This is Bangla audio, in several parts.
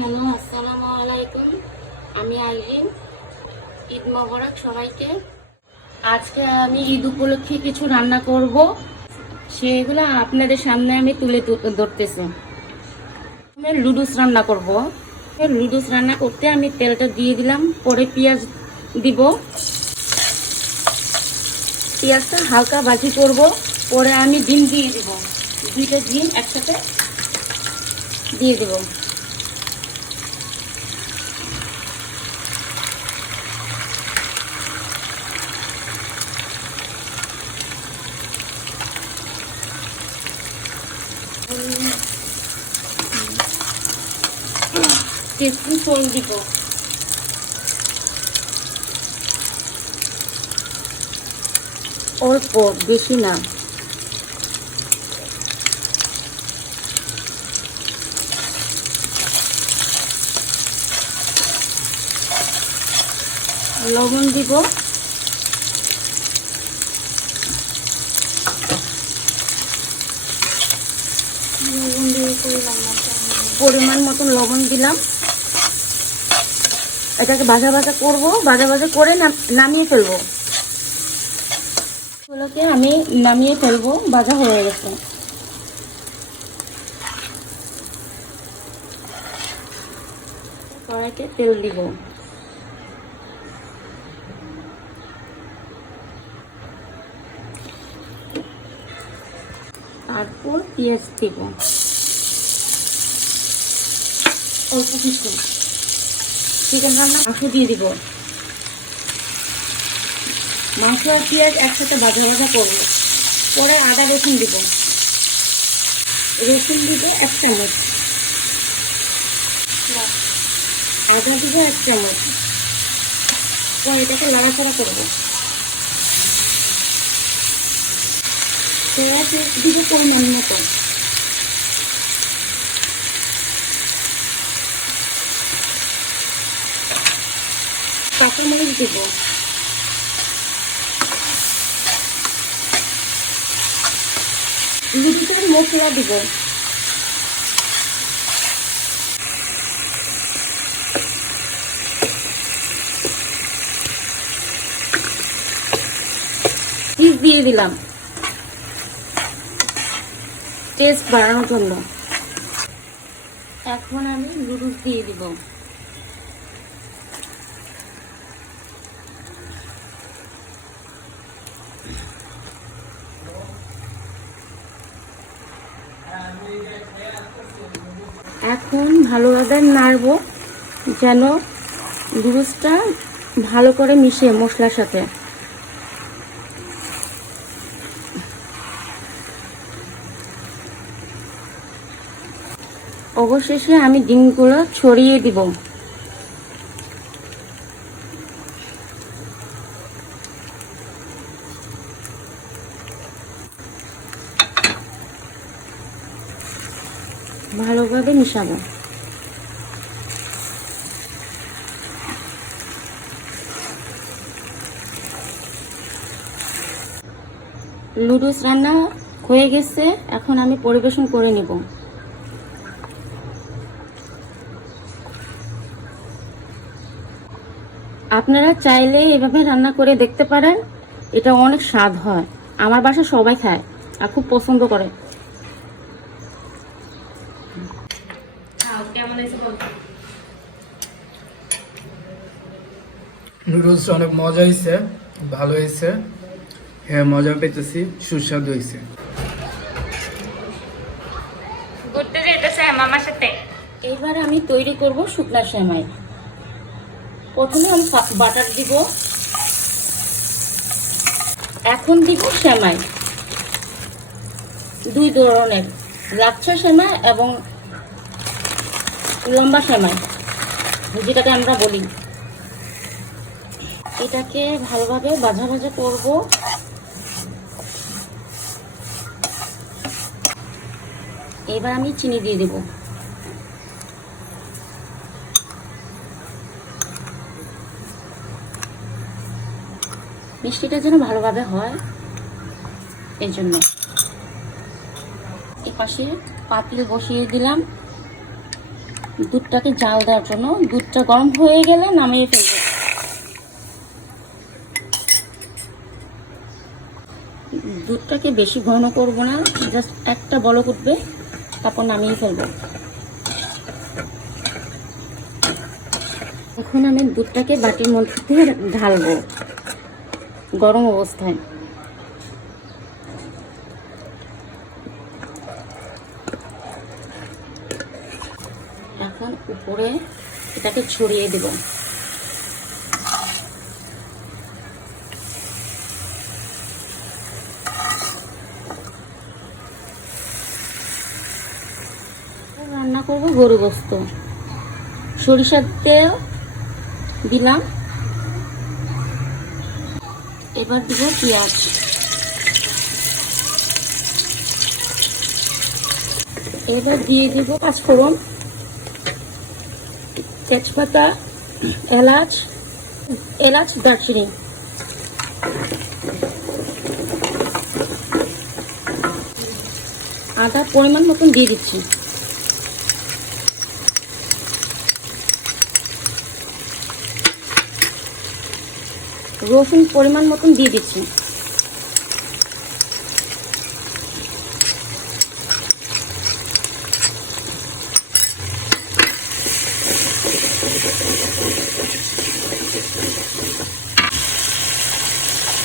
হ্যালো, আসসালামু আলাইকুম। আমি আইরিন। ঈদ মোবারক সবাইকে। আজকে আমি ঈদ উপলক্ষে কিছু রান্না করব, সেগুলো আপনাদের সামনে আমি তুলে ধরতেছি। আমি লুডুস রান্না করব। লুডুস রান্না করতে আমি তেলটা দিয়ে দিলাম, পরে পেঁয়াজ দিব। পেঁয়াজটা হালকা ভাজি করব, পরে আমি ডিম দিয়ে দিব। দুইটা ডিম একসাথে দিয়ে দেব। টিস্পুন ফোড়ন দিব। অল্প, বেশি না। লবণ দিব। পরিমাণ মতন লবণ দিলাম। এটাকে ভাজা ভাজা করব, ভাজা ভাজা করে নামিয়ে ফেলবো। এগুলোকে আমি নামিয়ে ফেলবো, ভাজা হয়ে গেছে। কড়াইতে তেল দিব। তারপর পেঁয়াজ দিব অল্প কিছু। চিকেন রান্না মাংস দিয়ে দিব। মাংস আর পেঁয়াজ একসাথে ভাজা ভাজা করবো। পরে আদা রসুন দিব। রসুন দিব 1 চামচ। আদা দিব 1 চামচ। পরে এটাকে নাড়াচাড়া করবো। সয়া পেস্ট দিব পরিমাণ মতো। কাঁচামরিচ দিব। লুচিটার মশলা দিব। চিজ দিয়ে দিলাম টেস্ট বাড়ানোর জন্য। এখন আমি নুডলস দিয়ে দিব। এখন ভালোভাবে নাড়বো যেন নুডলসটা ভালো করে মিশিয়ে মশলার সাথে। অবশেষে আমি ডিমগুলো ছড়িয়ে দিব। ভালোভাবে মিশাবো। নুডলস রান্না হয়ে গেছে, এখন আমি পরিবেশন করে নেব। আপনারা চাইলে এভাবে রান্না করে দেখতে পারেন, এটা অনেক স্বাদ হয়। আমার বাসায় সবাই খায় আর খুব পছন্দ করে। নুডলসটা অনেক মজা হয়েছে, ভালো হয়েছে। হ্যাঁ, মজা পেতেছি, সুস্বাদু হয়েছে। এবার আমি তৈরি করব শুকনা সেমাই। প্রথমে আমি বাটার দিব, এখন দিব সেমাই। 2 ধরনের, লাচ্ছা সেমাই এবং লম্বা সেমাই যেটাকে আমরা বলি। এটাকে ভালোভাবে ভাজা ভাজা করব। এবার আমি চিনি দিয়ে দেব। মিষ্টিটা যেন ভালোভাবে হয় এই জন্য। এই পাশে পাতিল বসিয়ে দিলাম, দুধটাকে জাল দেওয়ার জন্য। দুধটা গরম হয়ে গেলে নামিয়ে ফেলবো। দুধটাকে বেশি ঘন করব না, জাস্ট একটা বলক উঠবে, তারপর নামিয়ে ফেলবো। এখন আমি দুধটাকে বাটির মধ্যে ঢালবো গরম অবস্থায়। এখন উপরে এটাকে ছড়িয়ে দেব। রান্না করব গরু গোস্ত। সরিষার তেল দিলাম, এবার দিব পেঁয়াজ, এবার দিয়ে দেব পাঁচফোড়ন, তেজপাতা, এলাচ, দারচিনি। আদা পরিমাণ মতন দিয়ে দিচ্ছি। রসুন পরিমাণ মতন দিয়ে দিচ্ছি।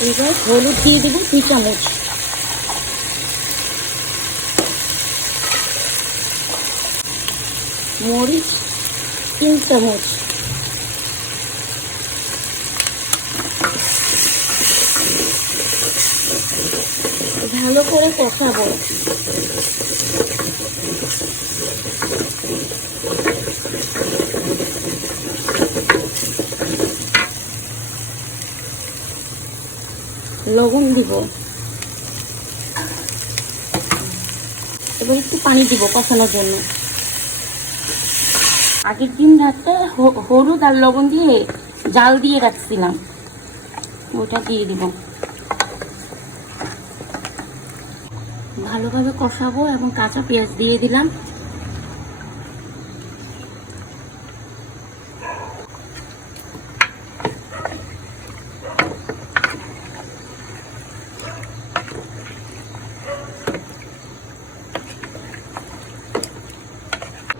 এবার হলুদ দিয়ে দেব 2 চামচ, মরিচ 3 চামচ, ভালো করে কষাবো। লবণ দিব, এবার একটু পানি দিব কষানোর জন্য। আগের দিন রাতে হলুদ আর লবণ দিয়ে জাল দিয়ে রাখছিলাম, ওটা দিয়ে দিব। ভালোভাবে কষাবো এবং কাঁচা পেঁয়াজ দিয়ে দিলাম।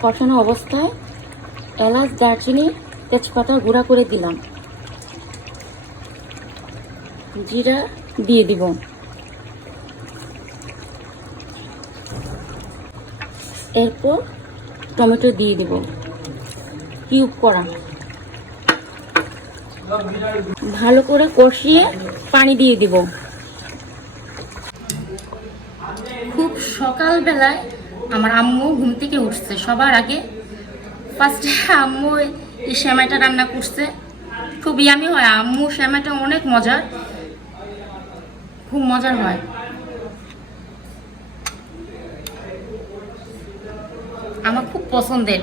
কষানো অবস্থায় এলাচ, দারচিনি, তেজপাতা গুঁড়া করে দিলাম, জিরা দিয়ে দিব। এরপর টমেটো দিয়ে দিব কিউব করা। ভালো করে কষিয়ে পানি দিয়ে দিব। খুব সকালবেলায় আমার আম্মু ঘুম থেকে উঠছে, সবার আগে ফার্স্টে আম্মু এই সেমাইটা রান্না করছে। খুব ইয়ামি হয়, আম্মু সেমাইটা অনেক মজার, খুব মজার হয়। আমার খুব পছন্দের।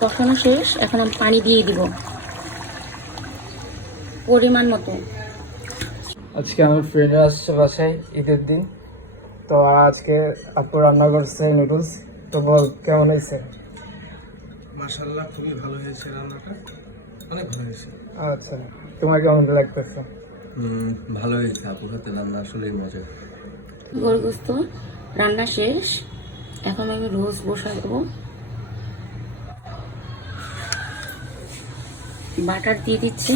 কষানো শেষ, এখন আমি পানি দিয়ে দিব পরিমাণ মতো। আজকে আমার ফ্রেন্ড আসছে বাসায় ঈদের দিন, তো আজকে আপু রান্না করছে নুডলস। তো বল কেমন হয়েছে? মাশাআল্লাহ, খুবই ভালো হয়েছে, রান্নাটা অনেক ভালো হয়েছে। আচ্ছা, তোমার কেমন লাগতেছে? ভালো হয়েছে, আপুর হাতে রান্না আসলেই মজা। গরু গোস্ত রান্না শেষ, এখন আমি রোজ বসাই দেবো। বাটার দিয়ে দিচ্ছি,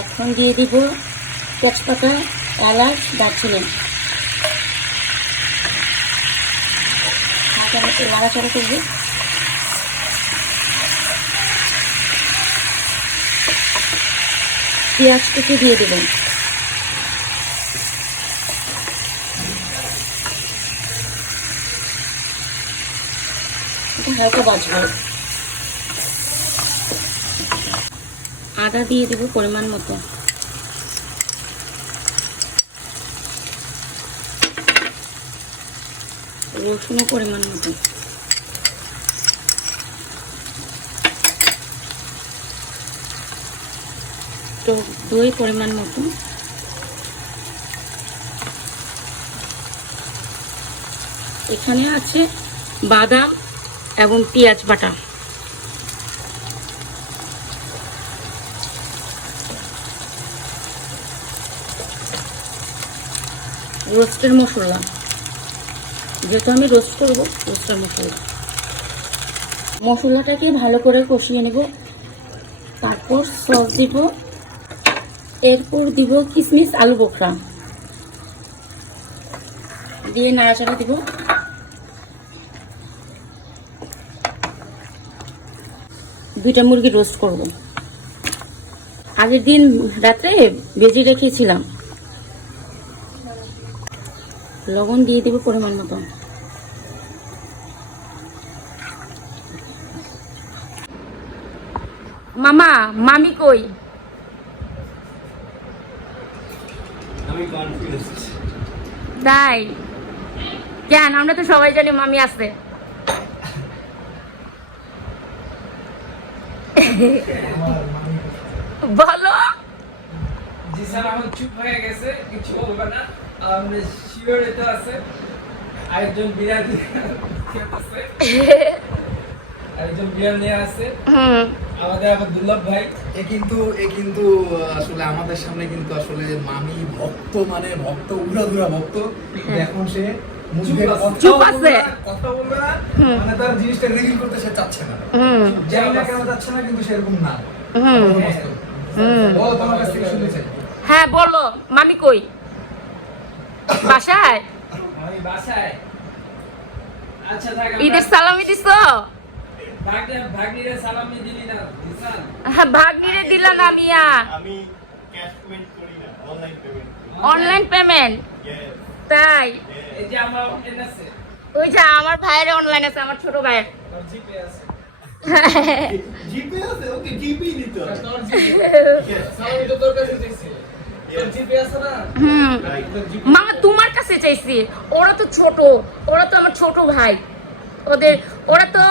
এখন দিয়ে দিব তেজপাতা, এলাচ, দারচিনি। নাড়াচাড়া করবো। পেঁয়াজ কেটে দিয়ে দেবেন। হালকা বাজবো। আদা দিয়ে দেবো পরিমাণ মতো, রসুনও পরিমাণ মতো। টক দই পরিমাণ মতো, এখানে আছে বাদাম এবং পেঁয়াজ বাটা, রোস্টের মশলা, যেহেতু আমি রোস্ট করব রোস্টের মশলাটাকে ভালো করে কষিয়ে নেব। তারপর সস দিব, এরপর দিব কিশমিশ আলু বোখরা দিয়ে নাড়াচাড়া দিব। দুইটা মুরগি রোস্ট করব, আগের দিন রাত্রে ভেজে রেখেছিলাম। লবণ দিয়ে দেব পরিমাণ মতো। মামা, মামি কই? আমি কনফিউজ। তাই কেন? আমরা তো সবাই জানি মামি আছে। বলো। জি স্যার, আমার চুপ হয়ে গেছে, কিছু বলবো না। আমরা শিওর এটা আছে, আরেকজন বিরিয়ানি আছে, আরেকজন বিরিয়ানি আছে, আমাদের আবার দুর্লভ ভাই। এ কিন্তু আসলে আমাদের সামনে কিন্তু আসলে মামি ভক্ত, মানে ভক্ত, উড়াধুরা ভক্ত। এখন সে মুখে চুপ আছে, কথা বলবে না, মানে তার জিনিসটা রিভিল করতে সে চাচ্ছে না। জানি না কেন চাচ্ছে না, কিন্তু সেরকম না। বলো, তোমার কাছ থেকে শুনতে চাই। হ্যাঁ বলো, মামি কই? বাসায়? আমি বাসায়। আচ্ছা থাক, ঈদের সালামি দিছো? ভাগ্নিরে সালামি দিলি না দিছান? হ্যাঁ, ভাগ্নিরে দিলা না মিয়া? আমি ক্যাশ পেমেন্ট করি না, অনলাইন পেমেন্ট করি। Online payment? Yes, তাই? এই যে আমার অনলাইন আছে, ওই যে আমার ভাইয়ের অনলাইন আছে, আমার ছোট ভাইয়ের। তোর জিপে আছে। জিপে আছে, ওকে জিপে নিতে হবে। তোর জিপে সালামি তো তোর কাছে দিছি, তোর জিপে আছে না? মামা তোমার কাছে চাইছি, ওরা তো ছোট, ওরা তো আমার ছোট ভাই, ওরা তো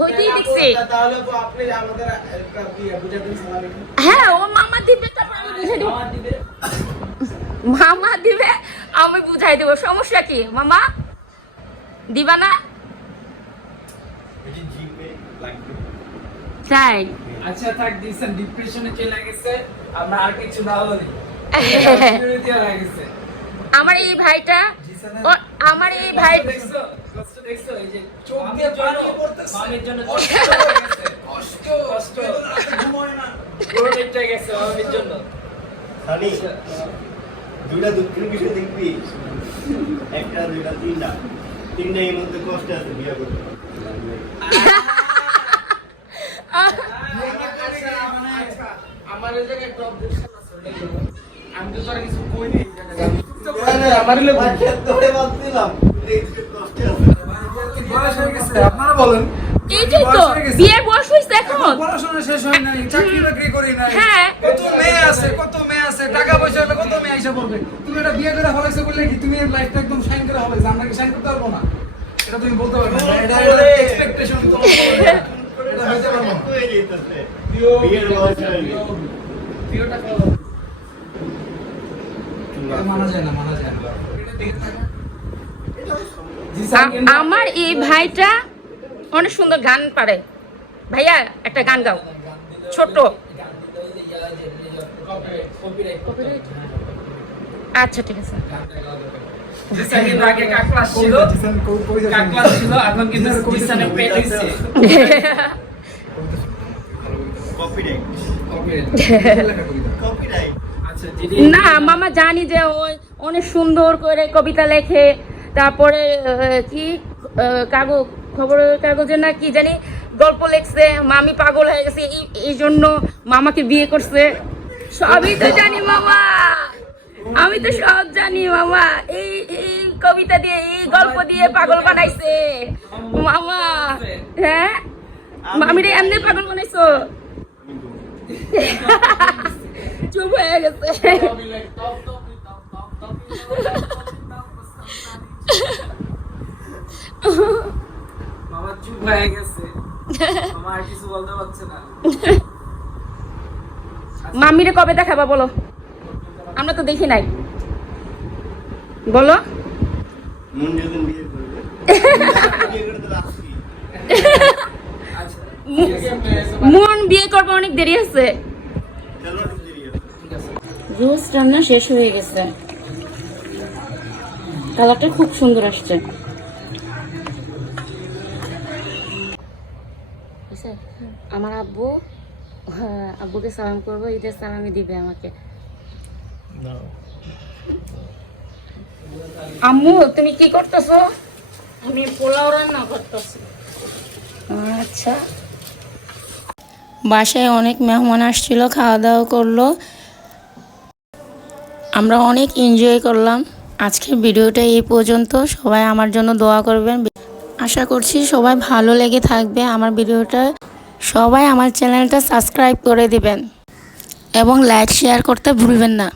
হইতেই দেখছে। তাহলে আপনি আমাদের বুঝে দিন সালামি। হ্যাঁ, ও মামা দিবে, তারপর আমি বুঝাই দেব। আমার দিবে। মামা দিবে, আমি বুঝাই দেবো। সমস্যা কি মামা? দিবা না? এই জিপে লাগবে। তাই? আচ্ছা থাক, দিছেন ডিপ্রেশনে চলে গেছে, আমরা আর কিছু না বলি। সিকিউরিটি লাগেছে। আমার এই ভাইটা, আমার এই ভাই দেখছো, কষ্ট দেখছো, এই যে চোখ দিয়ে পানি পড়তেছে, মামির জন্য কষ্ট হয়ে গেছে, কষ্ট রাতে ঘুমায় না, পুরো দিকটা গেছে মামির জন্য। সানি, দুইটা দুঃখের বিষয় দেখবি, একটা দুইটা তিনটা, তিনটা এর মধ্যে কষ্ট আছে বিয়ে করতে। আমার এই জায়গায় একটা অবজেকশন আছে, আমি তো আর কিছু কই নাই। ধরে বাদ দিলাম, কষ্ট আছে। বয়স হয়ে গেছে, আপনারা বলেন। এই যে তো বিয়ের বয়স হইছে এখন। পড়াশোনা শেষ হয় নাই, চাকরি বাকরি করি নাই, হ্যাঁ। কত মেয়ে আছে, টাকা পয়সা হলে কত মেয়ে আইসা পড়বে। তুমি এটা বিয়ে করে ফলাইছো বললে কি তুমি এর লাইফটা একদম শাইন করে ফলাইছো? আমরা কি শাইন করতে পারবো না? এটা তুমি বলতে পারবে না, এটা এক্সপেকটেশন তোমার, এটা হইতে পারবো না। হয়ে যেতেছে, বিয়ের বয়স হয়ে গেছে। বিয়েটা করো, মানা যায় না। আমার এই ভাইটা অনেক সুন্দর গান পারে। ভাইয়া একটা গান গাও, ছোট। আচ্ছা ঠিক আছে। জিসানের আগে কাকলাস ছিল, এখন কিন্তু জিসানের পেট হইছে। Copyright, copyright. আচ্ছা দিদি, না মামা, জানি যে ওই অনেক সুন্দর করে কবিতা লেখে, তারপরে কি খবরের কাগজে না কি জানি গল্প লেখছে। মামি পাগল হয়ে গেছে, এই জন্য মামাকে বিয়ে করছে। সবই তো জানি মামা, আমি তো সব জানি মামা। এই কবিতা দিয়ে, এই গল্প দিয়ে পাগল বানাইছে মামা। হ্যাঁ, মামিরে এমনি পাগল বানাইছো। চুপ হয়ে গেছে। মামা চুপ হয়ে গেছে, মামা আর কিছু বলতে পারছে না। মাম্মিরে কবে দেখাবা বলো, আমরা তো দেখি নাই, বলো। মন যেদিন বিয়ে করবে বিয়ে করে তো রাখছি। মন বিয়ে করবে, অনেক দেরি আছে। চলো একটু দেরি আছে। রোজ রান্না শেষ হয়ে গেছে, কালারটা খুব সুন্দর আসছে। আমার আব্বু, আব্বুকে সালাম করবো, ঈদের সালামি দিবে আমাকে। আম্মু তুমি কি করতেছো? আমি পোলাও রান্না করতেছি। আচ্ছা, বাসায় অনেক মেহমান আসছিল, খাওয়া দাওয়া করলো, আমরা অনেক এনজয় করলাম। আজকের ভিডিওটা এই পর্যন্ত, সবাই আমার জন্য দোয়া করবেন। আশা করছি সবাই ভালো লেগে থাকবে আমার ভিডিওটা। সবাই আমার চ্যানেলটা সাবস্ক্রাইব করে দিবেন এবং লাইক শেয়ার করতে ভুলবেন না।